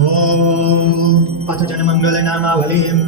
ओम अथ जनमंगल नामावलीम्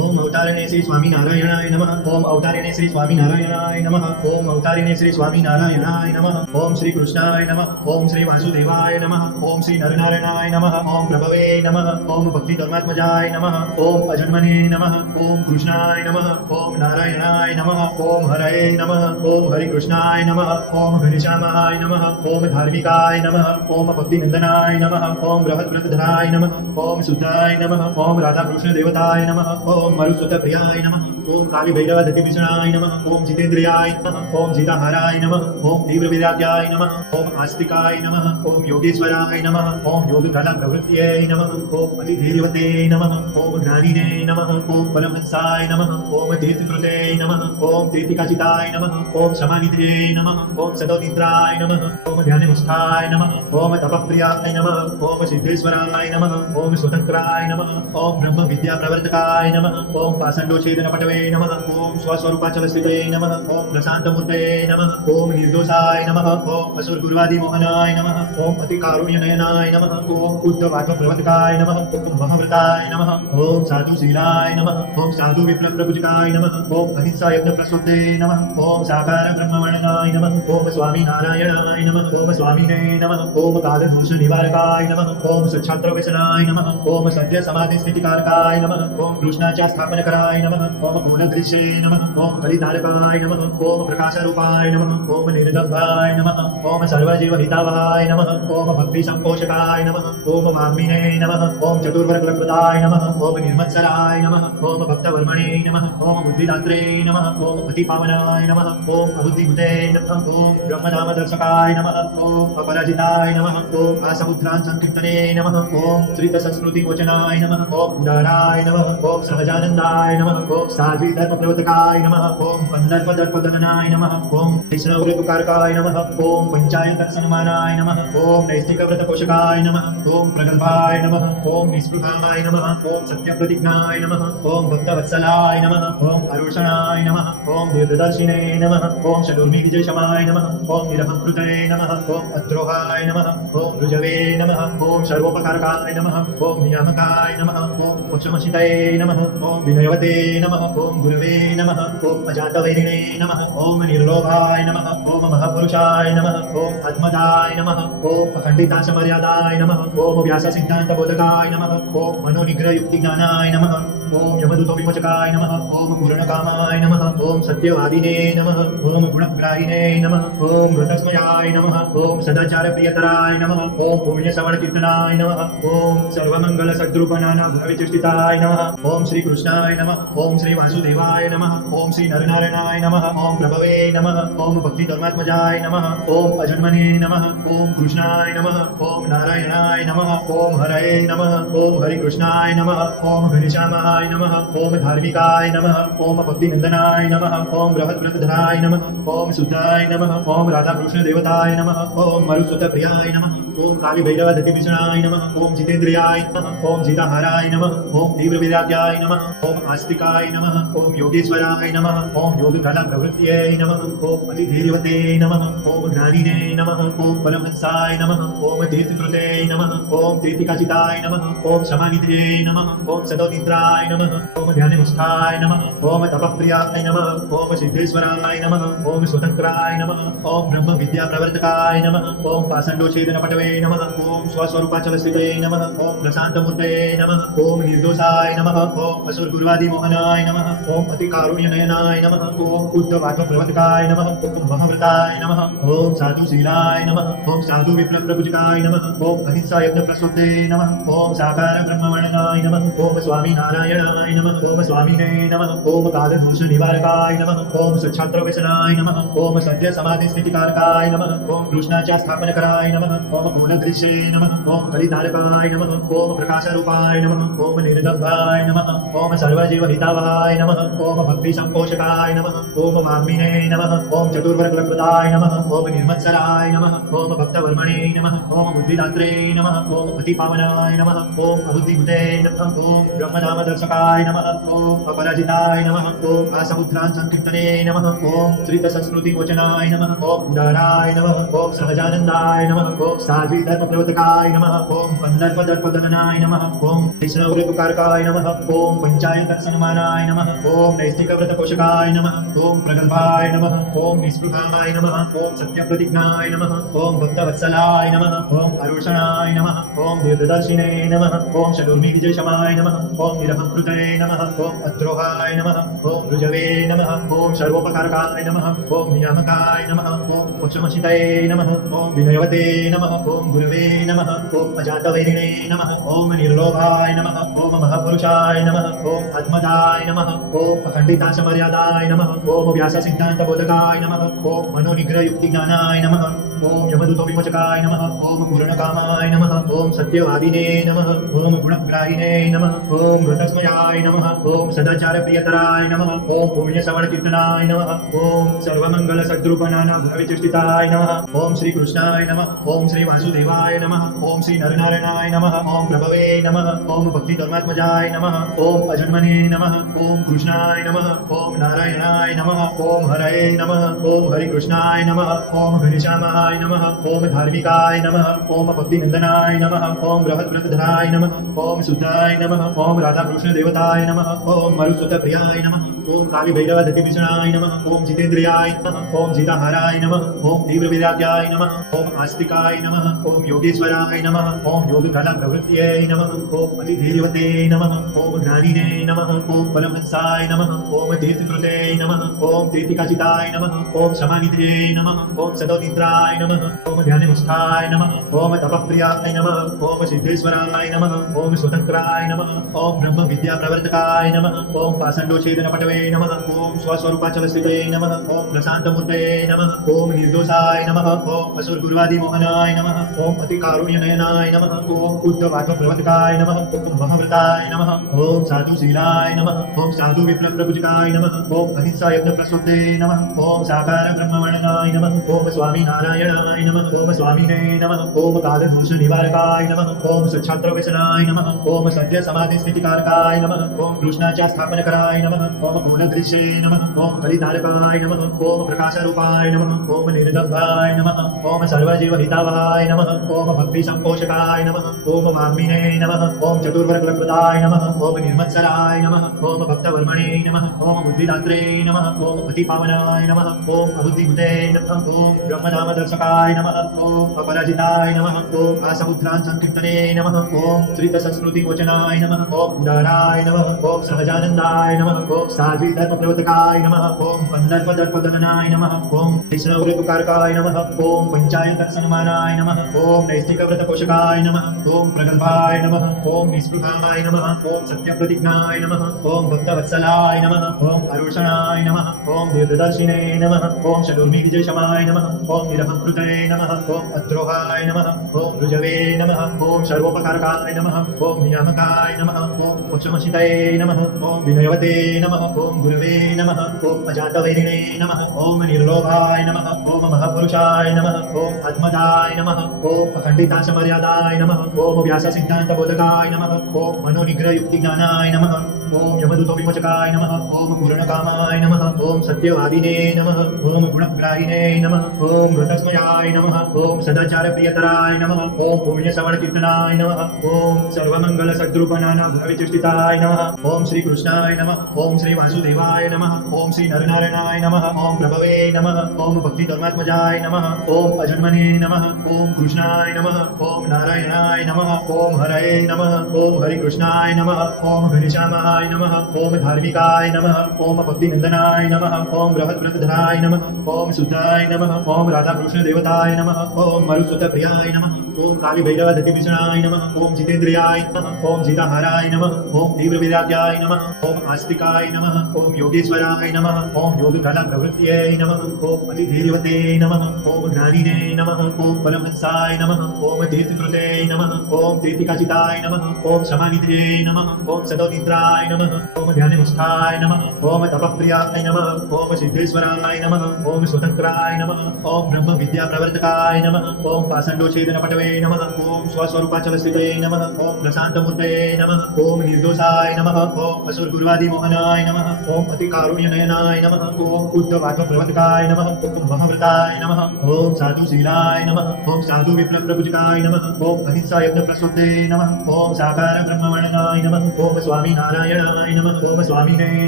ओम अवतारिणे श्री स्वामीनारायणाय नमः। ओम अवतारिणे श्री स्वामीनारायणाय नमः। ओम अवतारिणे श्री स्वामीनारायणाय नमः। ओम श्री कृष्णाय नमः। ओम श्री वासुदेवाय नमः। ओम श्री नरनारायणाय नमः। ओम प्रभवे नमः। ओम भक्ति धर्मात्मजाय नमः। ओम अजन्मने नमः। ओम कृष्णाय नमः। ओम नारायणाय नमः। ओम हरये नमः। ओम हरिकृष्णाय नमः। ओम घनश्यामाय नमः। ओम धार्मिकाय नमः। ओम भक्तिनंदनाय नमः। ओम बृहद्व्रतधराय नमः। ओम शुद्धाय नमः। ओम राधाकृष्ण देवताय नमः। ओम मरुत्सुतप्रियाय नमः। ओम कालीभैरवदतिभीषणाय नमः। ओम जितेन्द्रियाय नमः। ओम जिताहाराय नमः। ओम तीव्रविराग्याय नमः। ओम आस्तिकाय नमः। ओम योगेश्वराय नमः। ओम योगकलाप्रवृत्तये नमः। ओम अतिधीर्यवते नमः। ओम ज्ञानिने नमः। ओम परमहंसाय नमः। ओम तीर्थकृते नमः। ओम तीर्थकाचिताय नमः। ओम समानिधे नमः। ओम सदोनिद्राय नमः। ओम ध्याननिष्ठाय नमः। ओम तपप्रियाय नमः। ओम सिद्धेश्वराय नमः। ओम स्वतंत्राय नमः। ओम ब्रह्म विद्या प्रवर्तकाय नमः। ओम पाषण्डोच्छेदन पटवे नमः। ओम स्वस्वरूपाचलस्थिते नमः। ओम प्रशान्तमूर्तये नमः। ओम निर्दोषाय नमः। ओम असुरगुरुवादिमोहनाय नमः। ओम अतिकारुण्यनयनाय नमः। ओम उद्धवाक्प्रवर्तकाय नमः। ओम महाव्रताय नमः। ओम साधुशीलाय नमः। ओम साधु विप्रप्रभुजकाय नमः। ओम अहिंसा यज्ञ प्रसूते नमः। ओम साकार ब्रह्मवर्णनाय नमः। ओम स्वामी नारायणाय नमः। ओम स्वामिने नमः। ओम कालदोष निवारकाय नमः। ओम सच्छात्र व्यसनाय नमः। ओम सद्य समाधि स्थितिकारकाय नमः। ओम कृष्णाच्या स्थापनकराय नमः। ओम गुणदृश्ये नमः। ओम कलितारकाय नमः। ओम प्रकाशरूपाय नमः। ओम निर्दम्भाय नमः। ओम सर्वजीवहितावहाय नमः। ओम भक्ति संपोषकाय नमः। ओम वाग्मिने नमः। ओम चतुर्वर्गकृताय नमः। ओम निर्मत्सराय नमः। ओम भक्तवर्मणे नमः। ओम बुद्धिदात्रे नमः। ओम अतिपावनाय नमः। ओम अबुद्धिभूते नमः। ओम ब्रह्मधामदर्शकाय नमः। ओम अपराजिताय नमः। ओम आसमुद्रान् संकीर्तने नमः। ओम श्रीतसंस्कृतिवचनाय नमः। ओम उदाराय नमः। ओम सहजानन्दाय नमः। ओम साध्वी धर्मप्रवर्तकाय नमः। ओम कन्दर्पदर्पदलनाय नमः। ओम वैष्णवव्रतकारकाय नमः। ओम पंचायतसन्मानाय नमः। ओम नैष्ठिकव्रतपोषकाय नमः। ओम प्रगल्भाय नमः। ओम निःस्पृहाय नमः। ओम सत्यप्रतिज्ञाय नमः। ओम भक्तवत्सलाय नमः। ओम अरुषणाय नमः। ओम दीर्घदर्शिने नमः। ओम शतुर्मिविजयशमाय नमः। ओम निरहंकृते नमः। ओम अद्रोहाय नमः। ओम ऋजवे नमः। ओम सर्वोपकारकाय नमः। ओम नियामकाय नमः। ओम मोक्षमशितये नमः। ओम विनयवते नमः। ओम गुरवे नमः। ओम अजातवैरिणे नमः। ओम निर्लोभाय नमः। ओम महापुरुषाय नमः। ओम आत्मदाय नमः। ओम अखण्डितासमर्यादाय नमः। ओम व्याससिद्धान्तबोधकाय नमः। ओम मनोनिग्रहयुक्तिज्ञानाय नमः। ओम यमदूत विमोचकाय नमः। ओम पूर्णकामाय नमः। ओम सत्यवादिने नमः। ओम गुणग्राहिणे नमः। ओम व्रतस्मयाय नमः। ओम सदाचारप्रियतराय नमः। ओम पुण्यश्रवणकीर्तनाय नमः। ओम सर्वमङ्गलसद्रूपनानाभविचेष्टिताय नमः। ओम श्रीकृष्णाय नमः। ओम श्री वासुदेवाय नमः। ओम श्री नरनारायणाय नमः। ओम प्रभवे नमः। ओम भक्तिधर्मात्मजाय नमः। ओम अजन्मने नमः। ओम कृष्णाय नमः। ओम नारायणाय नमः। ओम हरये नमः। ओम हरिकृष्णाय नमः। ओम घनश्यामाय नमः। ओम धार्मिकाय नमः। ओम भक्तिनंदनाय नमः। ओम बृहद्व्रतधराय नमः। ओम शुद्धाय नमः। ओम राधाकृष्ण देवताय नमः। ओम मरुत्सुतप्रियाय नमः। ओम कालीभैरवदतिभीषणाय नमः। ओम जितेन्द्रियाय नमः। ओम जिताहाराय नमः। ओम तीव्रविराग्याय नमः। ओम आस्तिकाय नमः। ओम योगेश्वराय नमः। ओम योगकलाप्रवृत्तये नमः। ओम अतिधीर्यवते नमः। ओम ज्ञानिने नमः। ओम परमहंसाय नमः। ओम तीर्थकृते नमः। ओम तीर्थकाचिताय नमः। ओम समानिधे नमः। ओम सदोनिद्राय नमः। ओम ध्याननिष्ठाय नमः। ओम तपप्रियाय नमः। ओम सिद्धेश्वराय नमः। ओम स्वतंत्राय नमः। ओम ब्रह्म विद्या प्रवर्तकाय नमः। ओम पाषण्डोच्छेदन पटवे नमः। ओम स्वस्वरूपाचलस्थिते नमः। ओम प्रशान्तमूर्तये नमः। ओम निर्दोषाय नमः। ओम असुरगुरुवादिमोहनाय नमः। ओम अतिकारुण्यनयनाय नमः। ओम उद्धवाक्प्रवर्तकाय नमः। ओम महाव्रताय नमः। ओम साधुशीलाय नमः। ओम साधु विप्रप्रभुजकाय नमः। ओम अहिंसा यज्ञ प्रसूते नमः। ओम साकार ब्रह्मवर्णनाय नमः। ओम स्वामी नारायणाय नमः। ओम स्वामिने नमः। ओम कालदोष निवारकाय नमः। ओम सच्छात्र व्यसनाय नमः। ओम सद्य समाधि स्थितिकारकाय नमः। ओम कृष्णाच्या स्थापनकराय नमः। ओम गुणदृश्ये नमः। ओम कलितारकाय नमः। ओम प्रकाशरूपाय नमः। ओम निर्दम्भाय नमः। ओम सर्वजीवहितावहाय नमः। ओम भक्ति संपोषकाय नमः। ओम वाग्मिने नमः। ओम चतुर्वर्गकृताय नमः। ओम निर्मत्सराय नमः। ओम भक्तवर्मणे नमः। ओम बुद्धिदात्रे नमः। ओम अतिपावनाय नमः। ओम अबुद्धिभूते नमः। ओम ब्रह्मधामदर्शकाय नमः। ओम अपराजिताय नमः। ओम आसमुद्रान् संकीर्तने नमः। ओम श्रीतसंस्कृतिवचनाय नमः। ओम उदाराय नमः। ओम सहजानन्दाय नमः। ओम साध्वी धर्म प्रवर्तकाय नमः ओम पंदर्प दर्पदलनाय नमः ओम विष्णु ऋतुकारकाय नमः ओम पंचायत दर्शनमानाय नमः ओम नैष्ठिक व्रत पोषकाय नमः ओम प्रगल्भाय नमः ओम निस्पृहाय नमः ओम सत्यप्रतिज्ञाय नमः ओम भक्तवत्सलाय नमः ओम अरुषणाय नमः ओम दीर्घदर्शिने नमः ओम शतुर्निजशमाय नमः ओम निरहंकृते नमः ओम अद्रोहाय नमः ओम ऋजवे नमः ओम सर्वोपकारकाय नमः ओम नियामकाय नमः ओम मोक्षमशितये नमः ओम विनयवते नमः ओम गुरवे नमः ओम अजातवैरिणे नमः ओम निर्लोभाय नमः ओम महापुरुषाय नमः ओम आत्मदाय नमः ओम अखंडितासमर्यादाय नमः ओम व्याससिद्धान्तबोधकाय नमः ओम मनोनिग्रहयुक्तिज्ञानाय नमः ओम यमदूतो विमोचकाय नमः ओम पूर्णकामाय नमः ओम सत्यवादिने नमः ओम गुणग्राहिणे नमः ओम व्रतस्मयाय नमः ओम सदाचारप्रियतराय नमः ओम पुण्यश्रवणकीर्तनाय नमः ओम सर्वमङ्गलसद्रूपनानाभविचेष्टिताय नमः ओम श्रीकृष्णाय नमः ओम श्री वासुदेवाय नमः ओम श्री नरनारायणाय नमः ओम प्रभवे नमः ओम भक्तिधर्मात्मजाय नमः ओम अजन्मने नमः ओम कृष्णाय नमः ओम नारायणाय नमः ओम हरये नमः ओम हरिकृष्णाय नमः ओम घनश्यामाय नमः ओम धार्मिकाय नमः ओम भक्तिनंदनाय नमः ओम बृहद्व्रतधराय नमः ओम शुद्धाय नमः ओम राधाकृष्ण देवताय नमः ओम मरुत्सुतप्रियाय नमः ओम कालीभैरवदतिभीषणाय नमः ओम जितेन्द्रियाय नमः ओम जिताहाराय नमः ओम तीव्रविराग्याय नमः ओम आस्तिकाय नमः ओम योगेश्वराय नमः ओम योगकलाप्रवृत्तये नमः ओम अतिधीर्यवते नमः ओम ज्ञानिने नमः ओम परमहंसाय नमः ओम तीर्थकृते नमः ओम तीर्थिकाचिताय नमः ओम समानिधे नमः ओम सदोनिद्राय नमः ओम ध्याननिष्ठाय नमः ओम तपप्रियाय नमः ओम सिद्धेश्वराय नमः ओम स्वतंत्राय नमः ओम ब्रह्म विद्या प्रवर्तकाय नमः ओम पाषण्डोच्छेदन पटवे नमः ओम स्वस्वरूपाचलस्थिते नमः ओम प्रशान्तमूर्तये नमः ओम निर्दोषाय नमः ओम असुरगुरुवादिमोहनाय नमः ओम अतिकारुण्यनयनाय नमः ओम उद्धवात्मप्रवर्तकाय नमः ओम महाव्रताय नमः ओम साधुशीलाय नमः ओम साधु विप्रप्रभुजकाय नमः ओम अहिंसा यज्ञ प्रसूते नमः ओम साकार ब्रह्मवर्णनाय नमः ओम स्वामी नारायणाय नमः ओम स्वामिने नमः ओम कालदोष निवारकाय नमः ओम सच्छात्र व्यसनाय नमः ओम सद्य समाधि स्थितिकारकाय नमः ओम कृष्णाच्या स्थापनकराय नमः ओम गुणदृश्ये नमः ओम कलितारकाय नमः ओम प्रकाशरूपाय नमः ओम निर्दम्भाय नमः ओम सर्वजीवहितावहाय नमः ओम भक्ति संपोषकाय नमः ओम वाग्मिने नमः ओम चतुर्वर्गकृताय नमः ओम निर्मत्सराय नमः ओम भक्तवर्मणे नमः ओम बुद्धिदात्रे नमः ओम अतिपावनाय नमः ओम अबुद्धिभूते नमः ओम ब्रह्मधामदर्शकाय नमः ओम अपराजिताय नमः ओम आसमुद्रान् संकीर्तने नमः ओम श्रीतसंस्कृतिवचनाय नमः ओम उदाराय नमः ओम सहजानन्दाय नमः ओम साध्वी धर्मप्रवर्तकाय नमः ओम पंदर्पदर्पदलनाय नमः ओम विष्णु ऋतुकारकाय नमः ओम पंचायत दर्शनमानाय नमः ओम नैष्ठिक व्रत पोषकाय नमः ओम प्रगल्भाय नमः ओम निस्पृहाय नमः ओम सत्यप्रतिज्ञाय नमः ओम भक्तवत्सलाय नमः ओम अरुषणाय नमः ओम दीर्घदर्शिने नमः ओम शतुर्निजशमाय नमः ओम निरहंकृते नमः ओम अद्रोहाय नमः ओम ऋजवे नमः ओम सर्वोपकारकाय नमः ओम नियामकाय नमः ओम मोक्षमशितये नमः ओम विनयवते नमः ओम गुरवे नमः ओम अजातवैरिणे नमः ओम निर्लोभाय नमः ओम महापुरुषाय नमः ओम आत्मदाय नमः ओम अखंडितासमर्यादाय नमः ओम व्याससिद्धान्तबोधकाय नमः ओम मनोनिग्रहयुक्तिज्ञानाय नमः ओम यमदूतो विमोचकाय नमः ओम पूर्णकामाय नमः ओम सत्यवादिने नमः ओम गुणग्राहिणे नमः ओम व्रतस्मयाय नमः ओम सदाचारप्रियतराय नमः ओम पुण्यश्रवणकीर्तनाय नमः ओम सर्वमङ्गलसद्रूपनानाभविचेष्टिताय नमः ओम श्रीकृष्णाय नमः ओम श्री वासुदेवाय नमः ओम श्री नरनारायणाय नमः ओम प्रभवे नमः ओम भक्तिधर्मात्मजाय नमः ओम अजन्मने नमः ओम कृष्णाय नमः ओम नारायणाय नमः ओम हरये नमः ओम हरिकृष्णाय नमः ओम घनश्यामाय नमः ओम धार्मिकाय नमः ओम भक्तिनंदनाय नमः ओम बृहद्व्रतधराय नमः ओम शुद्धाय नमः ओम राधाकृष्ण देवताय नमः ओम मरुत्सुतप्रियाय नमः ओम कालीभैरवदतिभीषणाय नमः ओम जितेन्द्रियाय नमः ओम जिताहाराय नमः ओम तीव्रविराग्याय नमः ओम आस्तिकाय नमः ओम योगेश्वराय नमः ओम योगकलाप्रवृत्तये नमः ओम अतिधीर्यवते नमः ओम ज्ञानिने नमः ओम परमहंसाय नमः ओम तीर्थकृते नमः ओम तीर्थिकाचिताय नमः ओम समानिधे नमः ओम सदोनिद्राय नमः ओम ध्याननिष्ठाय नमः ओम तपप्रियाय नमः ओम सिद्धेश्वराय नमः ओम स्वतंत्राय नमः ओम ब्रह्म विद्या प्रवर्तकाय नमः ओम पाषण्डोच्छेदन पटवे नमः ओम स्वस्वरूपाचलस्थिते नमः ओम प्रशान्तमूर्तये नमः ओम निर्दोषाय नमः ओम असुरगुरुवादिमोहनाय नमः ओम अतिकारुण्यनयनाय नमः ओम उद्धवाक्प्रवर्तकाय नमः ओम महाव्रताय नमः ओम साधुशीलाय नमः ओम साधु विप्रप्रभुजकाय नमः ओम अहिंसा यज्ञ प्रसूते नमः ओम साकार ब्रह्मवर्णनाय नमः ओम स्वामी नारायणाय नमः ओम स्वामिने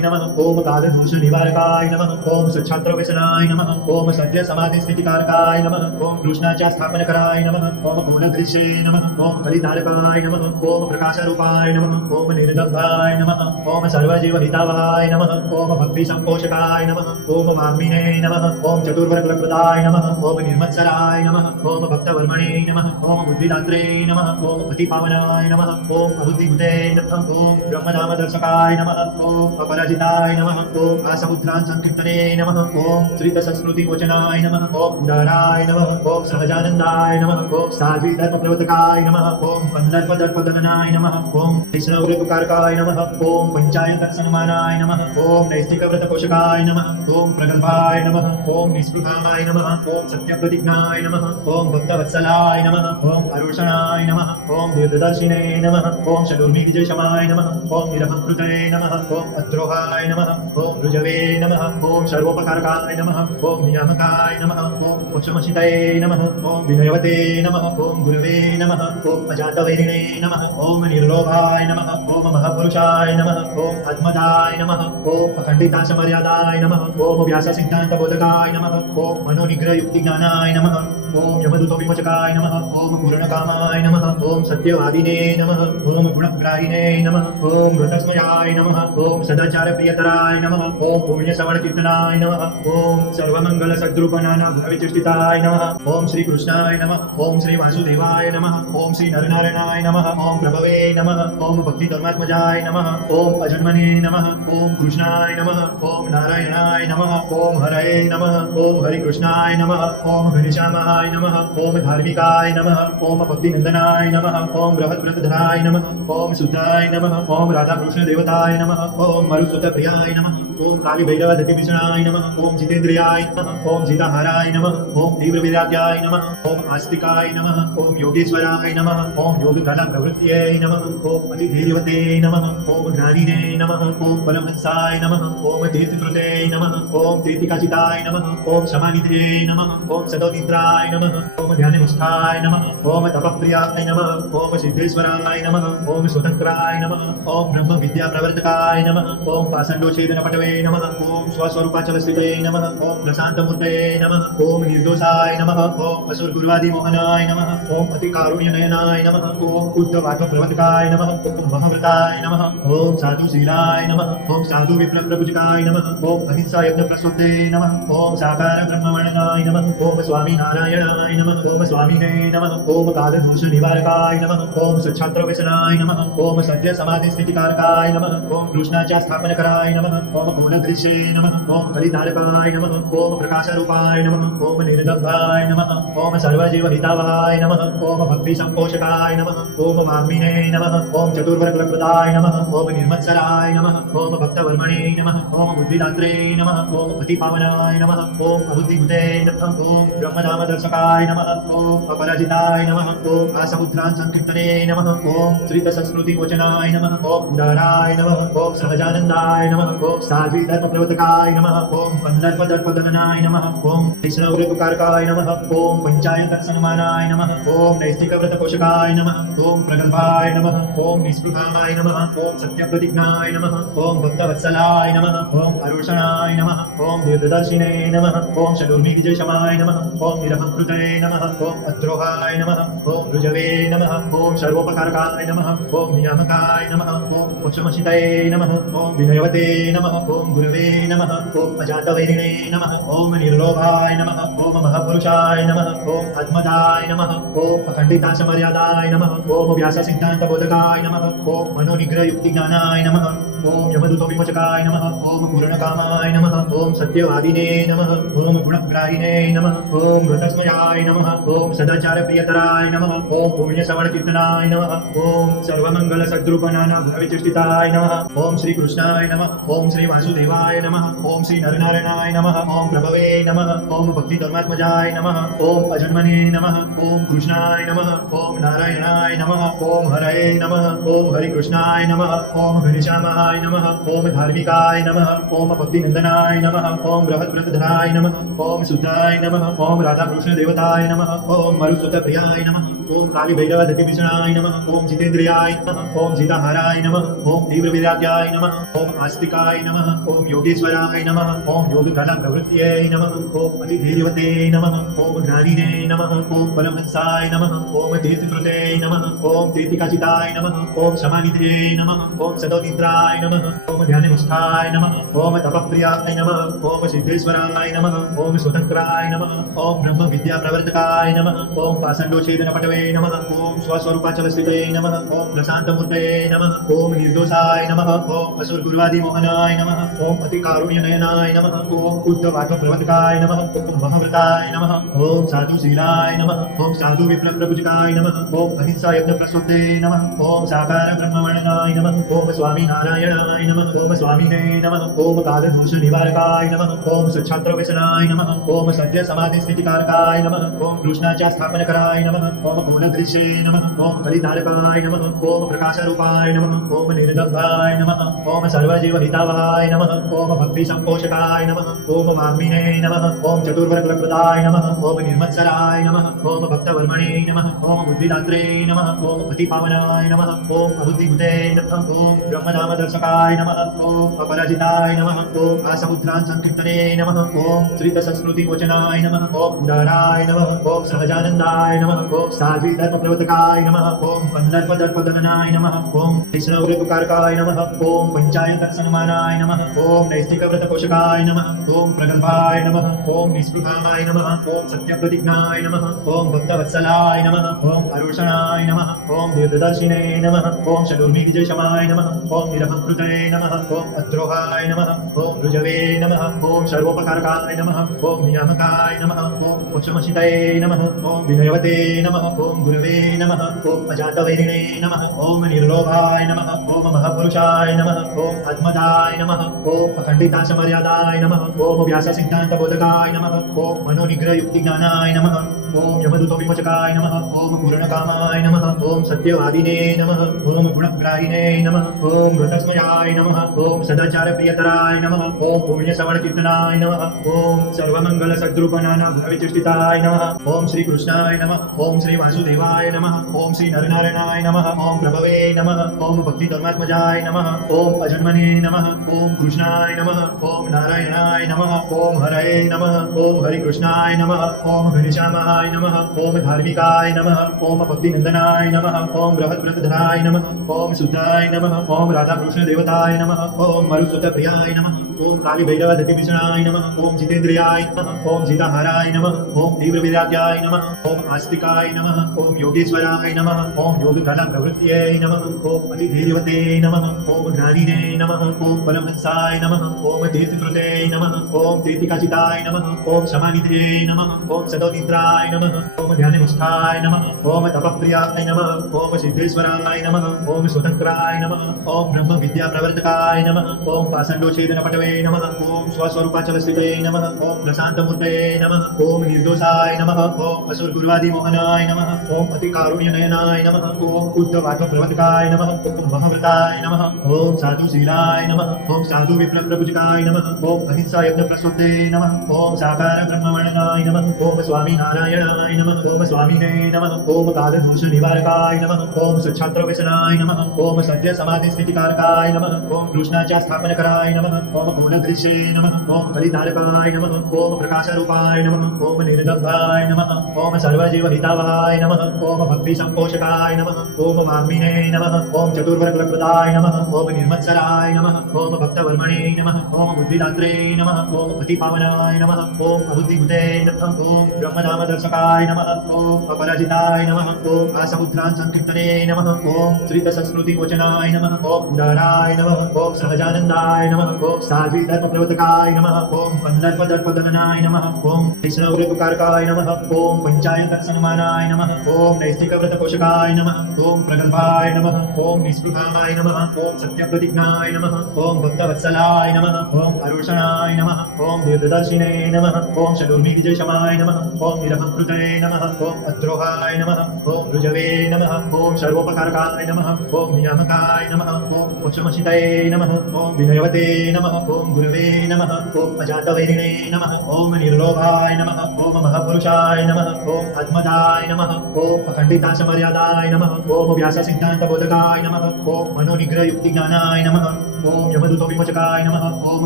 नमः ओम कालदोष निवारकाय नमः ओम सच्छात्र व्यसनाय नमः ओम सद्य समाधि स्थितिकारकाय नमः ओम कृष्णाच्या स्थापनकराय नमः ओम मूलदृश्ये नमः ओम कलितारकाय नमः ओम प्रकाशरूपाय नमः ओम निर्दग्धाय नमः ओम सर्वजीवहितावहाय नमः ओम भक्ति संपोषकाय नमः ओम वाग्मिने नमः ओम चतुर्वर्गकृताय नमः ओम निर्मत्सराय नमः ओम भक्तवर्मणे नमः ओम बुद्धिदात्रे नमः ओम अतिपावनाय नमः ओम अबुद्धिभूते नमः ओम ब्रह्मधामदर्शकाय नमः ओम अपराजिताय नमः ओम आसमुद्रान् संकीर्तने नमः ओम श्रीतसंस्कृतिवचनाय नमः ओम उदाराय नमः ओम सहजानन्दाय नमः ओम साध्वी धर्मप्रवर्तकाय नमः ओम पन्दर्पदर्पदनाय नमः ओम वैष्णवऋतुकारकाय नमः ओम पंचायतर्सन्मानाय नमः ओम नैष्ठिकव्रतपोषकाय नमः ओम प्रगल्भाय नमः ओम निःस्पृहाय नमः ओम सत्यप्रतिज्ञाय नमः ओम भक्तवत्सलाय नमः ओम अरुषणाय नमः ओम दीर्घदर्शिने नमः ओम शतुर्विजयशमाय नमः ओम निरहंकृतये नमः ओम अद्रोहाय नमः ओम ऋजवे नमः ओम सर्वोपकारकाय नमः ओम नियामकाय नमः ओम मोक्षमशितये नमः ओम विनयवते नमः ओम गुरवे नमः ओम अजातवैरिणे नमः ओम निर्लोभाय नमः ओम महापुरुषाय नमः ओम आत्मदाय नमः ओम अखण्डितासमर्यादाय नमः ओम व्याससिद्धान्तबोधकाय नमः ओम मनोनिग्रहयुक्तिज्ञानाय नमः ओम यमदूतविमोचकाय नमः ओम पूर्णकामाय नमः ओम सत्यवादिने नमः ओम गुणग्राहिणे नमः ओम व्रतस्मयाय नमः ओम सदाचारप्रियतराय नमः ओम पुण्यश्रवणकीर्तनाय नमः ओम सर्वमङ्गलसद्रूपनानाभविचेष्टिताय नमः ओम श्रीकृष्णाय नमः ओम श्रीवासुदेवाय नमः ओम श्रीनरनारायणाय नमः ओम प्रभवे नमः ओम भक्तिधर्मात्मजाय नमः ओम अजन्मने नमः ओम कृष्णाय नमः ओम नारायणाय नमः ओम हरये नमः ओम हरिकृष्णाय नमः ओम घनश्यामाय नमः ओम धार्मिकाय नमः ओम भक्तिनन्दनाय नमः ओम बृहद्व्रतधराय नमः ओम शुद्धाय नमः ओम राधाकृष्ण देवताय नमः ओम मरुसुतप्रियाय नमः ओम कालीभैरवदतिभीषणाय नमः ओम जितेन्द्रियाय नमः ओम जिताहाराय नमः ओम तीव्रविराग्याय नमः ओम आस्तिकाय नमः ओम योगेश्वराय नमः ओम योगकलाप्रवृत्त्यै नमः ओम अतिधीर्यवते नमः ओम ज्ञानिने नमः ओम परमहंसाय नमः ओम तीर्थकृते नमः ओम तीर्थिकाचिताय नमः ओम समानिधे नमः ओम सदोनिद्राय नमः ओम ध्याननिष्ठाय नमः ओम तपप्रियाय नमः ओम सिद्धेश्वराय नमः ओम स्वतन्त्राय नमः ओम ब्रह्म विद्याप्रवर्तकाय नमः ओम पाषण्डोच्छेदनपटवे नमः ओम स्वस्वरूपाचलस्थिते नमः ओम प्रशान्तमूर्तये नमः ओम निर्दोषाय नमः ओम असुरगुरुवादिमोहनाय नमः ओम अतिकारुण्यनयनाय नमः ओम उद्धवाक्प्रवर्तकाय नमः ओम महाव्रताय नमः ओम साधुशीलाय नमः ओम साधु विप्रप्रभुजकाय नमः ओम अहिंसा यज्ञ प्रसूते नमः ओम साकार ब्रह्मवर्णनाय नमः ओम स्वामी नारायणाय नमः ओम स्वामिने नमः ओम कालदोष निवारकाय नमः ओम सच्छात्र व्यसनाय नमः ओम सद्य समाधि स्थितिकारकाय नमः ओम कृष्णाच्या स्थापनकराय नमः ओम मूलदृश्ये नमः ओम कलितारकाय नमः ओम प्रकाशरूपाय नमः ओम निर्दग्धाय नमः ओम सर्वजीवहितावहाय नमः ओम भक्ति संपोषकाय नमः ओम वाग्मिने नमः ओम चतुर्वर्गकृताय नमः ओम निर्मत्सराय नमः ओम भक्तवर्मणे नमः ओम बुद्धिदात्रे नमः ओम अतिपावनाय नमः ओम अबुद्धिभूते नमः ओम ब्रह्मधामदर्शकाय नमः ओम अपराजिताय नमः ओम आसमुद्रान् संकीर्तने नमः ओम श्रीतसंस्कृतिवचनाय नमः ओम उदाराय नमः ओम सहजानन्दाय नमः ओम साध्वी धर्मप्रवर्तकाय नमः ओम पन्दर्पदर्पदनाय नमः ओम वैष्णवऋतुकारकाय नमः ओम पंचायतर्सन्मानाय नमः ओम नैष्ठिकव्रतपोषकाय नमः ओम प्रगल्भाय नमः ओम निःस्पृहाय नमः ओम सत्यप्रतिज्ञाय नमः ओम भक्तवत्सलाय नमः ओम अरुषणाय नमः ओम दीर्घदर्शिने नमः ओम शतुर्विजयशमाय नमः ओम निरहंकृतये नमः ओम अद्रोहाय नमः ओम ऋजवे नमः ओम सर्वोपकारकाय नमः ओम नियामकाय नमः ओम मोक्षमशितये नमः ओम विनयवते नमः ओम गुरवे नमः ओम अजातवैरिणे नमः ओम निर्लोभाय नमः ओम महापुरुषाय नमः ओम आत्मदाय नमः ओम अखण्डितासमर्यादाय नमः ओम व्याससिद्धान्तबोधकाय नमः ओम मनोनिग्रहयुक्तिज्ञानाय नमः ओम यमदूतविमोचकाय नमः ओम पूर्णकामाय नमः ओम सत्यवादिने नमः ओम गुणग्राहिणे नमः ओम व्रतस्मयाय नमः ओम सदाचारप्रियतराय नमः ओम पुण्यश्रवणकीर्तनाय नमः ओम सर्वमङ्गलसद्रूपनानाभविचेष्टिताय नमः ओम श्रीकृष्णाय नमः ओम श्रीवासुदेवाय वासुदेवाय नमः ओम श्री नरनारायणाय नमः ओम प्रभवे नमः ओम भक्ति धर्मात्मजाय नमः ओम अजन्मने नमः ओम कृष्णाय नमः ओम नारायणाय नमः ओम हरये नमः ओम हरिकृष्णाय नमः ओम घनश्यामाय नमः ओम धार्मिकाय नमः ओम भक्तिनंदनाय नमः ओम बृहद्व्रतधराय नमः ओम शुद्धाय नमः ओम राधाकृष्ण देवताय नमः ओम मरुत्सुतप्रियाय नमः ओम काली भैरव दतिभीषणाय नमः ओम जितेन्द्रियाय नमः ओम सीताहाराय नमः ओम तीव्रविराग्याय नमः ओम आस्तिकाय नमः ओम योगेश्वराय नमः ओम योगकला प्रवृत्त्यै नमः ओम अतिधीर्यवते नमः ओम ज्ञानिने नमः ओम परमहंसाय नमः ओम तीर्थकृते नमः ओम तीर्थकाचिताय नमः ओम समानिधे नमः ओम सदोनिद्राय नमः ओम ध्याननिष्ठाय नमः ओम तपप्रियाय नमः ओम सिद्धेश्वराय नमः ओम स्वतंत्राय नमः ओम ब्रह्म विद्या प्रवर्तकाय नमः ओम पाषण्डोच्छेदन पटवे नमः ओम स्वस्वरूपाचलस्थिते नमः ओम प्रशान्तमूर्तये नमः ओम निर्दोषाय नमः ओम असुरगुरुवादिमोहनाय नमः ओम अतिकारुण्यनयनाय नमः ओम उद्धवाक्प्रवर्तकाय नमः ओम महाव्रताय नमः ओम साधुशीलाय नमः ओम साधु विप्रभुजकाय नमः ओम अहिंसा यज्ञ प्रसूते नमः ओम साकार ब्रह्मवर्णनाय नमः ओम स्वामी नारायणाय नमः ओम स्वामिने नमः ओम कालदोष निवारकाय नमः ओम सच्छात्र व्यसनाय नमः ओम सद्य समाधि स्थितिकारकाय नमः ओम कृष्णाच्या स्थापनकराय नमः ओम मूलदृश्ये नमः ओम कलितारकाय नमः ओम प्रकाशरूपाय नमः ओम निर्दग्धाय नमः ओम सर्वजीवहितावहाय नमः ओम भक्ति संपोषकाय नमः ओम वाग्मिने नमः ओम चतुर्वर्गप्रदाय नमः ओम निर्मत्सराय नमः ओम भक्तवर्मणे नमः ओम बुद्धिदात्रे नमः ओम अतिपावनाय नमः ओम अबुद्धिभूते नमः ओम ब्रह्मधामदर्शकाय नमः ओम अपराजिताय नमः ओम आसमुद्रान् संकीर्तने नमः ओम श्रीतसंस्कृतिवचनाय नमः ओम उदाराय नमः ओम सहजानन्दाय नमः ओम साध्वी धर्मप्रवर्तकाय नमः ओम पन्नर्पदर्पदनाय नमः ओम वैष्णवऋतुकारकाय नमः ओम पंचायतर्सन्मानाय नमः ओम नैष्ठिकव्रतपोषकाय नमः ओम प्रगल्भाय नमः ओम निःस्पृहाय नमः ओम सत्यप्रतिज्ञाय नमः ओम भक्तवत्सलाय नमः ओम अरुषणाय नमः ओम दीर्घदर्शिने नमः ओम शतुर्मिविजयशमाय नमः ओम निरहंकृते नमः ओम अद्रोहाय नमः ओम ऋजवे नमः ओम सर्वोपकारकाय नमः ओम नियामकाय नमः ओम मोक्षमशितये नमः ओम विनयवते नमः ओम गुरवे नमः ओम अजातवैरिणे नमः ओम निर्लोभाय नमः ओम महापुरुषाय नमः ओम आत्मदाय नमः ओम अखण्डितासमर्यादाय नमः ओम व्याससिद्धान्तबोधकाय नमः ओम मनोनिग्रहयुक्तिज्ञानाय नमः ओम यमदूतो विमोचकाय नमः ओम पूर्णकामाय नमः ओम सत्यवादिने नमः ओम गुणग्राहिणे नमः ओम व्रतस्मयाय नमः ओम सदाचारप्रियतराय नमः ओम पुण्यश्रवणकीर्तनाय नमः ओम सर्वमङ्गलसद्रूपनानाभविचेष्टिताय नमः ओम श्रीकृष्णाय नमः ओम श्री वासुदेवाय नमः ओम श्री नरनारायणाय नमः ओम प्रभवे नमः ओम भक्ति धर्मात्मजाय नमः ओम अजन्मने नमः ओम कृष्णाय नमः ओम नारायणाय नमः ओम हरये नमः ओम हरिकृष्णाय नमः ओम घनश्यामाय नमः ओम धार्मिकाय नमः ओम भक्तिनंदनाय नमः ओम बृहद्व्रतधराय नमः ओम शुद्धाय नमः ओम राधाकृष्ण देवताय नमः ओम मरुत्सुतप्रियाय नमः ओम काली भैरव दतिभीषणाय नमः ओम जितेन्द्रियाय नमः ओम सीताहाराय नमः ओम तीव्रविराग्याय नमः ओम आस्तिकाय नमः ओम योगेश्वराय नमः ओम योगकला प्रवृत्त्यै नमः ओम अतिधीर्यवते नमः ओम ज्ञानिने नमः ओम परमहंसाय नमः ओम तीर्थकृते नमः ओम तीर्थकाचिताय नमः ओम समानिधे नमः ओम सदोनिद्राय नमः ओम ध्याननिष्ठाय नमः ओम तपप्रियाय नमः ओम सिद्धेश्वराय नमः ओम स्वतंत्राय नमः ओम ब्रह्म विद्या प्रवर्तकाय नमः ओम पाषण्डोच्छेदन पटवे नमः ओम स्वस्वरूपाचलस्थिते नमः ओम प्रशान्तमूर्तये नमः ओम निर्दोषाय नमः ओम असुरगुरुवादिमोहनाय नमः ओम अतिकारुण्यनयनाय नमः ओम उद्धवाक्प्रवर्तकाय नमः ओम महाव्रताय नमः ओम साधुशीलाय नमः ओम साधु विप्रभुजकाय नमः ओम अहिंसा यज्ञ प्रसूते नमः ओम साकार ब्रह्मवर्णनाय नमः ओम स्वामी नारायणाय नमः ओम स्वामिने नमः ओम कालदोष निवारकाय नमः ओम सच्छात्र व्यसनाय नमः ओम सद्य समाधि स्थितिकारकाय नमः ओम कृष्णाच्या स्थापनकराय नमः ओम मूलदृश्ये नमः ओम कलितारकाय नमः ओम प्रकाशरूपाय नमः ओम निर्दग्धाय नमः ओम सर्वजीवहितावहाय नमः ओम भक्ति संपोषकाय नमः ओम वाग्मिने नमः ओम चतुर्वर्गप्रदाय नमः ओम निर्मत्सराय नमः ओम भक्तवर्मणे नमः ओम बुद्धिदात्रे नमः ओम अतिपावनाय नमः ओम अबुद्धिभूते नमः ओम ब्रह्मधामदर्शकाय नमः ओम अपराजिताय नमः ओम आसमुद्रान् संकीर्तने नमः ओम श्रीतसंस्कृतिवचनाय नमः ओम उदाराय नमः ओम सहजानन्दाय नमः ओम साध्वी धर्मप्रवर्तकाय नमः ओम पंदर्पदर्पदनाय नमः ओम वैष्णवऋतुकारकाय नमः ओम पंचायतसन्मानाय नमः ओम नैष्ठिकव्रतपोषकाय नमः ओम प्रगल्भाय नमः ओम निःस्पृहाय नमः ओम सत्यप्रतिज्ञाय नमः ओम भक्तवत्सलाय नमः ओम अरुषणाय नमः ओम दीर्घदर्शिने नमः ओम शतुर्विजयशमाय नमः ओम निरहंकृते नमः ओम अद्रोहाय नमः ओम ऋजवे नमः ओम सर्वोपकारकाय नमः ओम नियामकाय नमः ओम मोक्षमशितये नमः ओम विनयवते नमः ओम गुरवे नमः ओम अजातवैरिणे नमः ओम निर्लोभाय नमः ओम महापुरुषाय नमः ओम आत्मदाय नमः ओम अखंडितासमर्यादाय नमः ओम व्याससिद्धान्तबोधकाय नमः ओम मनोनिग्रहयुक्तिज्ञानाय नमः ओम यमदूतविमोचकाय नमः ओम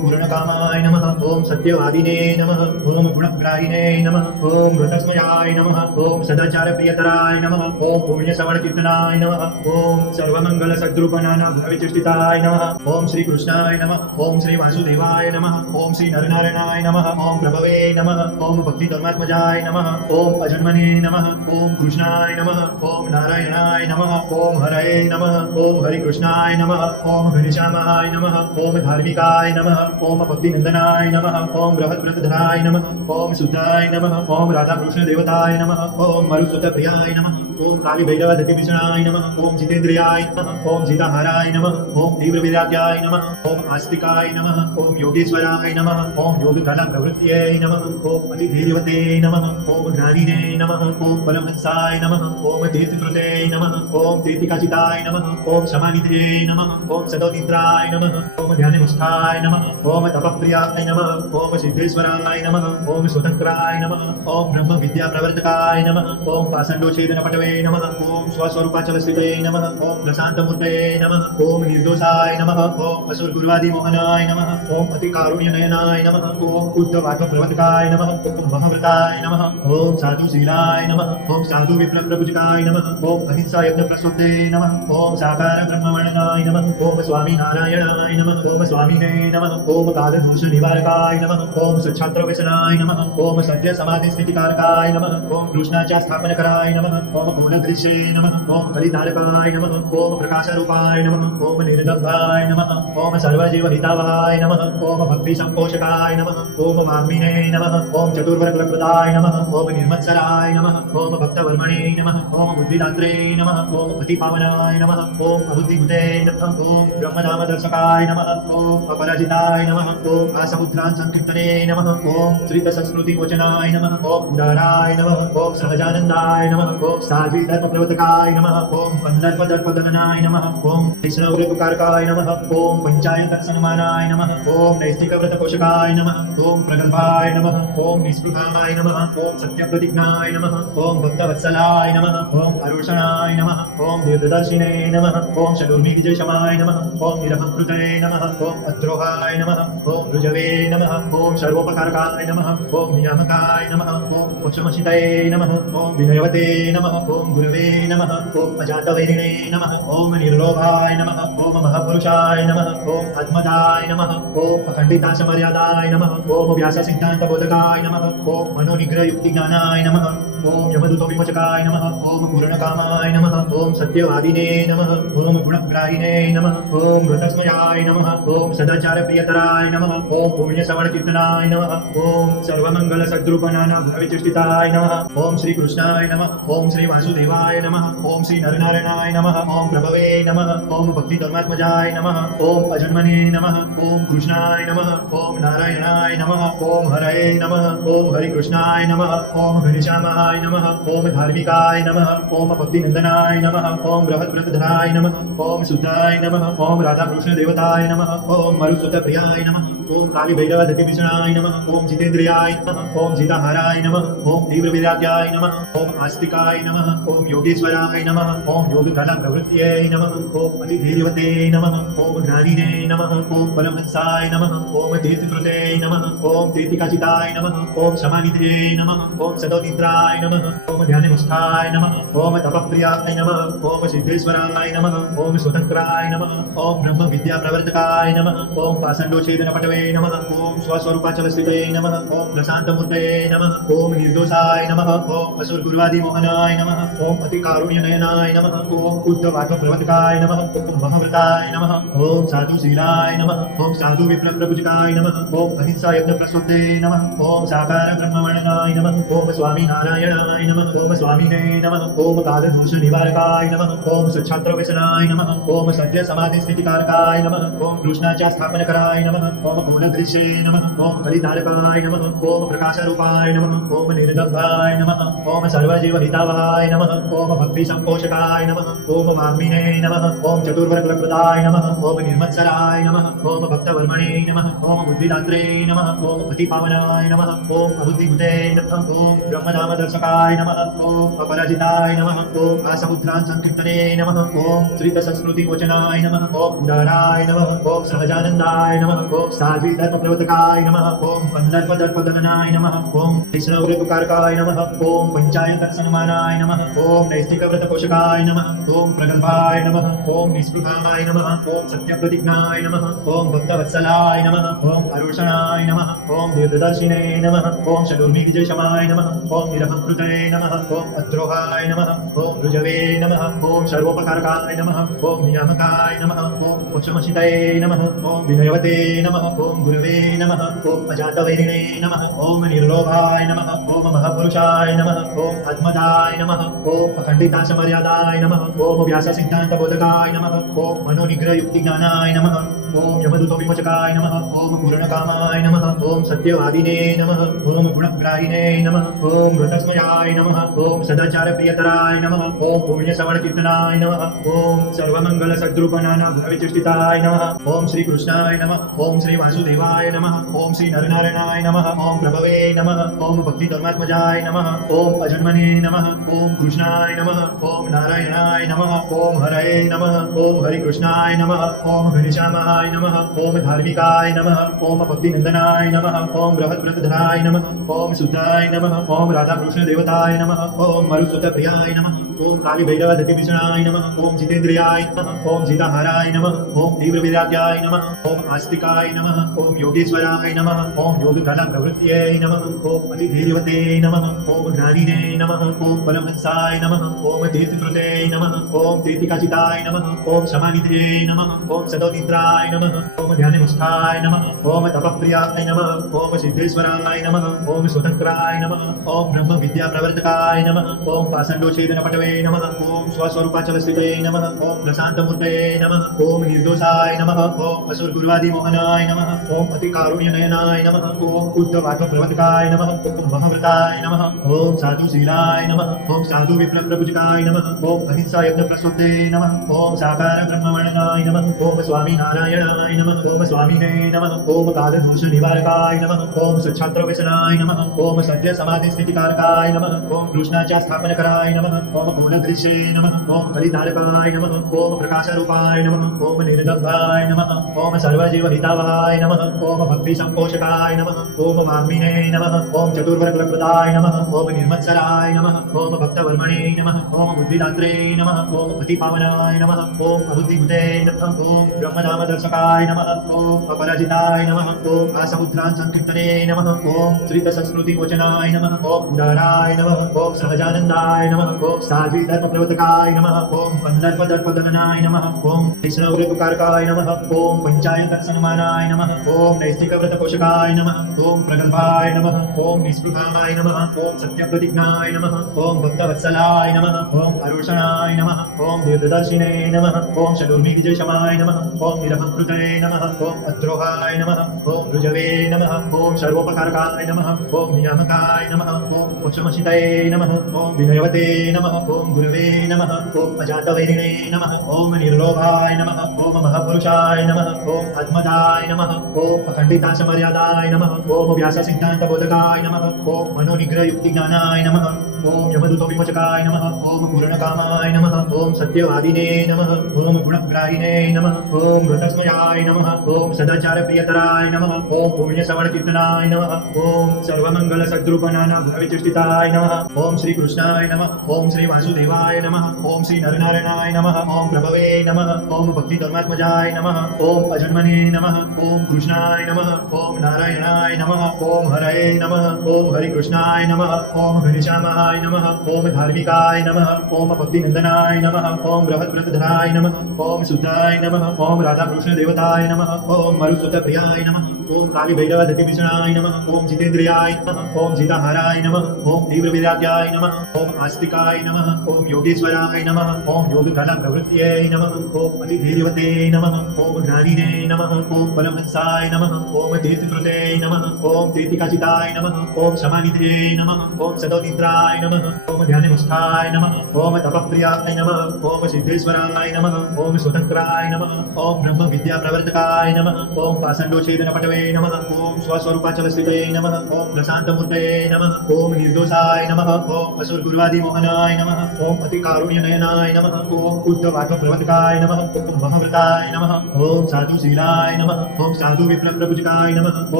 पूर्णकामाय नमः ओम सत्यवादिने नमः ओम गुणग्राहिणे नमः ओम व्रतस्मयाय नमः ओम सदाचारप्रियतराय नमः ओम पुण्यश्रवणकीर्तनाय नमः ओम सर्वमङ्गलसद्रूपनानाभविचेष्टिताय नमः ओम श्रीकृष्णाय नमः ओम श्री वासुदेवाय नमः ओम श्री नरनारायणाय नमः ओम प्रभवे नमः ओम भक्तिधर्मात्मजाय नमः ओम अजन्मने नमः ओम कृष्णाय नमः ओम नारायणाय नमः ओम हरये नमः ओम हरिकृष्णाय नमः ओम घनश्यामाय नमः ओम धार्मिकाय नमः ओम भक्तिनंदनाय नमः ओम बृहद्व्रतधराय नमः ओम शुद्धाय नमः ओम राधाकृष्ण देवताय नमः ओम मरुसुतप्रियाय नमः ओम कालीभैरवदतिभीषणाय नमः ओम जितेन्द्रियाय नमः ओम जिताहाराय नमः ओम तीव्रविराग्याय नमः ओम आस्तिकाय नमः ओम योगेश्वराय नमः ओम योगकलाप्रवृत्तये नमः ओम अतिधीर्यवते नमः ओम ज्ञानिने नमः ओम परमहंसाय नमः ओम तीर्थकृते नमः ओम तीर्थिकाचिताय नमः ओम समानिधे नमः ओम सदोनिद्राय नमः ओम ध्याननिष्ठाय नमः ओम तपप्रियाय नमः ओम सिद्धेश्वराय नमः ओम स्वतंत्राय नमः ओम ब्रह्म विद्या प्रवर्तकाय नमः ओम पाषण्डोच्छेदनपटवे नमः ओम स्वस्वरूपाचलस्थिते नमः ओम प्रशान्तमूर्तये नमः ओम निर्दोषाय नमः ओम असुरगुरुवादिमोहनाय नमः ओम अतिकारुण्यनयनाय नमः ओम उद्धवात्मप्रवर्तकाय नमः ओम महवृताय नमः ओम साधुशीलाय नमः ओम साधु विप्रप्रभुजकाय नमः ओम अहिंसा यज्ञ प्रसूते नमः ओम साकार ब्रह्मवर्णनाय नमः ओम स्वामी नारायणाय नमः ओम स्वामिने नमः ओम कालदोष निवारकाय नमः ओम सच्छात्र व्यसनाय नमः ओम सद्य समाधि स्थितिकारकाय नमः ओम कृष्णाच्या स्थापनकराय नमः ओम गुणदृश्ये नमः ओम कलितारकाय नमः ओम प्रकाशरूपाय नमः ओम निर्दम्भाय नमः ओम सर्वजीवहितावहाय नमः ओम भक्ति संपोषकाय नमः ओम वाग्मिने नमः ओम चतुर्वर्गप्रदाय नमः ओम निर्मत्सराय नमः ओम भक्तवर्मणे नमः ओम बुद्धिदात्रे नमः ओम अतिपावनाय नमः ओम अबुद्धिभूते नमः ओम ब्रह्मधामदर्शकाय नमः ओम अपराजिताय नमः ओम आसमुद्रान् संकीर्तने नमः ओम श्रीतसंस्कृतिवचनाय नमः ओम उदाराय नमः ओम सहजानन्दाय नमः ओम साध्वी धर्मप्रवर्तकाय नमः ओम पंदर्पदर्पदनाय नमः ओम वैष्णवऋतुकारकाय नमः ओम पंचायतसन्मानाय नमः ओम नैष्ठिकव्रतपोषकाय नमः ओम प्रगल्भाय नमः ओम निःस्पृहाय नमः ओम सत्यप्रतिज्ञाय नमः ओम भक्तवत्सलाय नमः ओम अरुषणाय नमः ओम दीर्घदर्शिने नमः ओम शतुर्विजयशमाय नमः ओम निरहंकृते नमः ओम अद्रोहाय नमः ओम ऋजवे नमः ओम सर्वोपकारकाय नमः ओम नियामकाय नमः ओम मोक्षमशितये नमः ओम विनयवते नमः ओम गुरवे नमः ओम अजातवैरिणे नमः ओम निर्लोभाय नमः ओम महापुरुषाय नमः ओम आत्मदाय नमः ओम अखंडितासमर्यादाय नमः ओम व्याससिद्धान्तबोधकाय नमः ओम मनोनिग्रहयुक्तिज्ञानाय नमः ओम यमदूतविमोचकाय नमः ओम पूर्णकामाय नमः ओम सत्यवादिने नमः ओम गुणग्राहिणे नमः ओम व्रतस्मयाय नमः ओम सदाचारप्रियतराय नमः ओम पुण्यश्रवणकीर्तनाय नमः ओम सर्वमङ्गलसद्रूपनानाभविचेष्टिताय नमः ओम श्रीकृष्णाय नमः ओम श्री वासुदेवाय नमः ओम श्री नरनारायणाय नमः ओम प्रभवे नमः ओम भक्तिधर्मात्मजाय नमः ओम अजन्मने नमः ओम कृष्णाय नमः ओम नारायणाय नमः ओम हरये नमः ओम हरिकृष्णाय नमः ओम घनश्यामाय नमः ओम धार्मिकाय नमः ओम भक्तिनंदनाय नमः ओम बृहद्व्रतधराय नमः ओम शुद्धाय नमः ओम राधाकृष्ण देवताय नमः ओम मरुसुतप्रियाय नमः ओम कालीभैरवदतिभीषणाय नमः ओम जितेन्द्रियाय नमः ओम जिताहाराय नमः ओम तीव्रविराग्याय नमः ओम आस्तिकाय नमः ओम योगेश्वराय नमः ओम योगकलाप्रवृत्तये नमः ओम अतिधीर्यवते नमः ओम ज्ञानिने नमः ओम परमहंसाय नमः ओम तीर्थकृते नमः ओम तीर्थिकाचिताय नमः ओम समानिधे नमः ओम सदोनिद्राय नमः ओम ध्याननिष्ठाय नमः ओम तपप्रियाय नमः ओम सिद्धेश्वराय नमः ओम स्वतंत्राय नमः ओम ब्रह्म विद्या प्रवर्तकाय नमः ओम पाषण्डोच्छेदनपटवे नमः ओम स्वस्वरूपाचलस्थिते नमः ओम प्रशान्तमूर्तये नमः ओम निर्दोषाय नमः ओम असुरगुरुवादिमोहनाय नमः ओम अतिकारुण्यनयनाय नमः ओम उद्धवाक्प्रवर्तकाय नमः ओम महाव्रताय नमः ओम साधुशीलाय नमः ओम साधु विप्रप्रभुजकाय नमः ओम अहिंसा यज्ञ प्रसूते नमः ओम साकार ब्रह्मवर्णनाय नमः ओम स्वामी नारायणाय नमः ओम स्वामिने नमः ओम कालदोष निवारकाय नमः ओम सच्छात्र व्यसनाय नमः ओम सद्य समाधि स्थितिकारकाय नमः ओम कृष्णाच्या स्थापनकराय नमः ओम मूलदृश्ये नमः ओम कलितारकाय नमः ओम प्रकाशरूपाय नमः ओम निर्दग्धाय नमः ओम सर्वजीवहितावहाय नमः ओम भक्ति संपोषकाय नमः ओम वाग्मिने नमः ओम चतुर्वर्गकृताय नमः ओम निर्मत्सराय नमः ओम भक्तवर्मणे नमः ओम बुद्धिदात्रे नमः ओम अतिपावनाय नमः ओम अबुद्धिभूते नमः ओम ब्रह्मधामदर्शकाय नमः ओम अपराजिताय नमः ओम आसमुद्रान् संकीर्तने नमः ओम श्रीतसंस्कृतिवचनाय नमः ओम उदाराय नमः ओम सहजानन्दाय नमः ओम साध्वी धर्मप्रवर्तकाय नमः ओम पन्दर्पदर्पदगनाय नमः ओम कृष्णव्रतकारकाय नमः ओम पंचायतर्सनमानाय नमः ओम नैष्टिकव्रतपोषकाय नमः ओम प्रगल्भाय नमः ओम निःस्पृहाय नमः ओम सत्यप्रतिज्ञाय नमः ओम भक्तवत्सलाय नमः ओम अरुषणाय नमः ओम दीर्घदर्शिने नमः ओम शतुर्मिविजयशमाय नमः ओम निरहंकृते नमः ओम अद्रोहाय नमः ओम ऋजवे नमः ओम सर्वोपकारकाय नमः ओम नियामकाय नमः ओम मोक्षमशितये नमः ओम विनयवते नमः ओम गुरवे नमः ओम अजातवैरिणे नमः ओम निर्लोभाय नमः ओम महापुरुषाय नमः ओम आत्मदाय नमः ओम अखण्डितासमर्यादाय नमः ओम व्याससिद्धान्तबोधकाय नमः ओम मनोनिग्रहयुक्तिज्ञानाय नमः ओम यमदूतो विमोचकाय नमः ओम पूर्णकामाय नमः ओम सत्यवादिने नमः ओम गुणग्राहिणे नमः ओम व्रतस्मयाय नमः ओम सदाचारप्रियतराय नमः ओम पुण्यश्रवणकीर्तनाय नमः ओम सर्वमङ्गलसद्रूपनानाभविचेष्टिताय नमः ओम श्रीकृष्णाय नमः ओम श्री वासुदेवाय नमः ओम श्री नरनारायणाय नमः ओम प्रभवे नमः ओम भक्तिधर्मात्मजाय नमः ओम अजन्मने नमः ओम कृष्णाय नमः ओम नारायणाय नमः ओम हरये नमः ओम हरिकृष्णाय नमः ओम घनश्यामाय नमः ओम धार्मिकाय नमः ओम भक्तिनंदनाय नमः ओम बृहद्व्रतधराय नमः ओम शुद्धाय नमः ओम राधाकृष्ण देवताय नमः ओम मरुसुतप्रियाय नमः ओम कालीभैरवदतिभीषणाय नमः ओम जितेन्द्रियाय नमः ओम जिताहाराय नमः ओम तीव्रविराग्याय नमः ओम आस्तिकाय नमः ओम योगेश्वराय नमः ओम योगकलाप्रवृत्तये नमः ओम अतिधीर्यवते नमः ओम ज्ञानिने नमः ओम परमहंसाय नमः ओम तीर्थकृते नमः ओम तीर्थिकाचिताय नमः ओम समानिधे नमः ओम सदोनिद्राय नमः ओम ध्याननिष्ठाय नमः ओम तपप्रियाय नमः ओम सिद्धेश्वराय नमः ओम स्वतन्त्राय नमः ओम ब्रह्म विद्या प्रवर्तकाय नमः ओम पाषण्डोच्छेदनपटवे नमः ओम स्वस्वरूपाचलस्थिते नमः ओम प्रशान्तमूर्तये नमः ओम निर्दोषाय नमः ओम असुरगुरुवादिमोहनाय नमः ओम अतिकारुण्यनयनाय नमः ओम उद्धवाक्प्रवर्तकाय नमः ओम महाव्रताय नमः ओम साधुशीलाय नमः ओम साधु विप्रप्रभुजकाय नमः ओम अहिंसा यज्ञ प्रसूते नमः ओम साकार ब्रह्मवर्णनाय नमः ओम स्वामी नारायणाय नमः ओम स्वामिने नमः ओम कालदोष निवारकाय नमः ओम सच्छात्र व्यसनाय नमः ओम सद्य समाधि स्थितिकारकाय नमः ओम कृष्णाच्या स्थापनकराय नमः ओम मूलदृश्ये नमः ओम कलितारकाय नमः ओम प्रकाशरूपाय नमः ओम निर्दग्धाय नमः ओम सर्वजीवहितावहाय नमः ओम भक्ति संपोषकाय नमः ओम वाग्मिने नमः ओम चतुर्वर्गकृताय नमः ओम निर्मत्सराय नमः ओम भक्तवर्मणे नमः ओम बुद्धिदात्रे नमः ओम अतिपावनाय नमः ओम अबुद्धिभूते नमः ओम ब्रह्मधामदर्शकाय नमः ओम अपराजिताय नमः ओम आसमुद्रान् संकीर्तने नमः ओम श्रीतसंस्कृतिवचनाय नमः ओम उदाराय नमः ओम सहजानन्दाय नमः ओम साध्वी धर्मप्रवर्तकाय नमः ओम पन्दर्पदर्पदगनाय नमः ओम कृष्णव्रतकारकाय नमः ओम पंचायतर्सनमानाय नमः ओम नैष्टिकव्रतपोषकाय नमः ओम प्रगल्भाय नमः ओम निःस्पृहाय नमः ओम सत्यप्रतिज्ञाय नमः ओम भक्तवत्सलाय नमः ओम अरुषणाय नमः ओम दीर्घदर्शिने नमः ओम शतुर्मिविजयशमाय नमः ओम निरहंकृते नमः ओम अद्रोहाय नमः ओम ऋजवे नमः ओम सर्वोपकारकाय नमः ओम नियामकाय नमः ओम मोक्षमशितये नमः ओम विनयवते नमः ओम गुरवे नमः ओम अजातवैरिणे नमः ओम निर्लोभाय नमः ओम महापुरुषाय नमः ओम आत्मदाय नमः ओम अखण्डितासमर्यादाय नमः ओम व्याससिद्धान्तबोधकाय नमः ओम मनोनिग्रहयुक्तिज्ञानाय नमः ओम यमदूतो विमोचकाय नमः ओम पूर्णकामाय नमः ओम सत्यवादिने नमः ओम गुणग्राहिणे नमः ओम व्रतस्मयाय नमः ओम सदाचार प्रियतराय नमः ओम पुण्य श्रवण कीर्तनाय नमः ओम सर्वमंगल सद्रूपनाना भविचेष्टिताय नमः ओम श्री कृष्णाय नमः ओम श्री वासुदेवाय नमः ओम श्री नरनारायणाय नमः ओम प्रभवे नमः ओम भक्ति धर्मात्मजाय नमः ओम अजन्मने नमः ओम कृष्णाय नमः ओम नारायणाय नमः ओम हरये नमः ओम हरिकृष्णाय नमः ओम घनश्यामाय नमः ओम धार्मिकाय नमः ओम भक्तिनंदनाय नमः ओम बृहद्व्रतधराय नमः ओम शुद्धाय नमः ओम राधाकृष्ण देवताय नमः ओम मरुसुतप्रियाय नमः ओम काली भैरव दतिभीषणाय नमः ओम जितेन्द्रियाय नमः ओम जिताहाराय नमः ओम तीव्रविराग्याय नमः ओम आस्तिकाय नमः ओम योगेश्वराय नमः ओम योगकला प्रवृत्त्यै नमः ओम अतिधीर्यवते नमः ओम ज्ञानिने नमः ओम परमहंसाय नमः ओम तीर्थकृते नमः ओम तीर्थिकाचिताय नमः ओम समानिधे नमः ओम सदोनिद्राय नमः ओम ध्याननिष्ठाय नमः ओम तपप्रियाय नमः ओम सिद्धेश्वराय नमः ओम स्वतंत्राय नमः ओम ब्रह्म विद्या प्रवर्तकाय नमः ओम पाषण्डोच्छेदन पटवे नमः ओम स्वस्वरूपाचल स्थिते नमः ओम प्रशान्तमूर्तये नमः ओम निर्दोषाय नमः ओम असुरगुरुवादि मोहनाय नमः ओम अतिकारुण्यनयनाय नमः ओम उद्धवात्म प्रवर्तकाय नमः ओम महाव्रताय नमः ओम साधुशीलाय नमः ओम साधु विप्र प्रभुजकाय नमः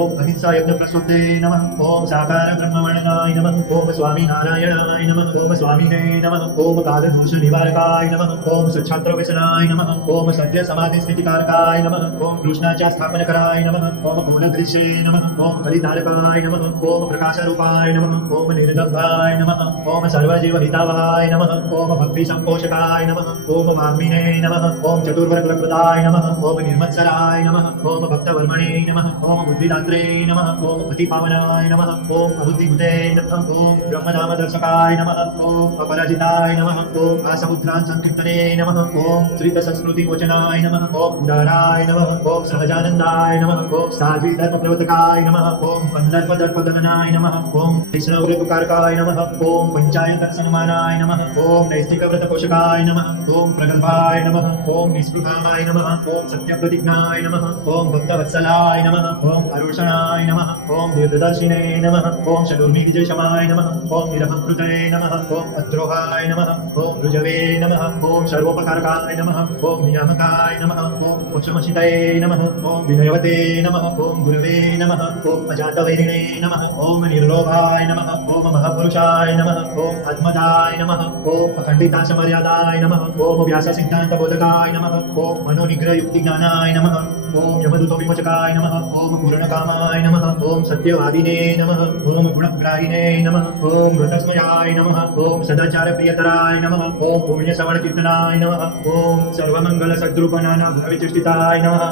ओम अहिंसा यज्ञ प्रसूते नमः ओम साकार ब्रह्मवर्णनाय नमः ओम स्वामी नारायणाय नमः ओम स्वामिने नमः ओम कालदोष निवारकाय नमः ओम सच्छात्र व्यसनाय नमः ओम सद्य समाधि स्थितिकारकाय नमः ओम कृष्णाच्या स्थापनकराय नमः ओम मूलदृश्ये नमः ओम कलितारकाय नमः ओम प्रकाशरूपाय नमः ओम निर्दम्भाय नमः ओम सर्वजीवहितावहाय नमः ओम भक्ति संपोषकाय नमः ओम वाग्मिने नमः ओम चतुर्वर्गकृताय नमः ओम निर्मत्सराय नमः ओम भक्तवर्मणे नमः ओम बुद्धिदात्रे नमः ओम अतिपावनाय नमः ओम अबुद्धिभूते नमः ओम ब्रह्मनामदर्शकाय नमः ओम अपराजिताय नमः ओम आसमुद्रान् संकीर्तने नमः ओम श्रीतसंस्कृतिवचनाय नमः ओम उदाराय नमः ओम सहजानन्दाय नमः ओम साध्वी धर्मप्रवर्तकाय नमः ओम कन्दर्पदर्पगमनाय नमः ओम वैष्णवव्रतकारकाय नमः ओम पंचायतसन्मानाय नमः ओम नैष्ठिकव्रतपोषकाय नमः ओम प्रगल्भाय नमः ओम निःस्पृहाय नमः ओम सत्यप्रतिज्ञाय नमः ओम भक्तवत्सलाय नमः ओम अरुषणाय नमः ओम दीर्घदर्शिने नमः ओम शतुर्निजशमाय नमः ओम निरहंकृते नमः ओम अद्रोहाय नमः ओम ऋजवे नमः ओम सर्वोपकारकाय नमः ओम नियामकाय नमः ओम मोक्षमशितये नमः ओम विनयवते नमः ओम गुरवे नमः ओम अजातवैरिणे नमः ओम निर्लोभाय नमः ओम महापुरुषाय नमः ओम आत्मदाय नमः ओम अखण्डितासमर्यादाय नमः ओम व्याससिद्धान्तबोधकाय नमः ओम मनोनिग्रहयुक्तिज्ञानाय नमः ओम यमदूतो विमोचकाय नमः ओम पूर्णकामाय नमः ओम सत्यवादिने नमः ओम गुणग्राहिणे नमः ओम व्रतस्मयाय नमः ओम सदाचार प्रियतराय नमः ओम पुण्य श्रवण कीर्तनाय नमः ओम सर्वमंगल सद्रूपनाना भविचेष्टिताय नमः।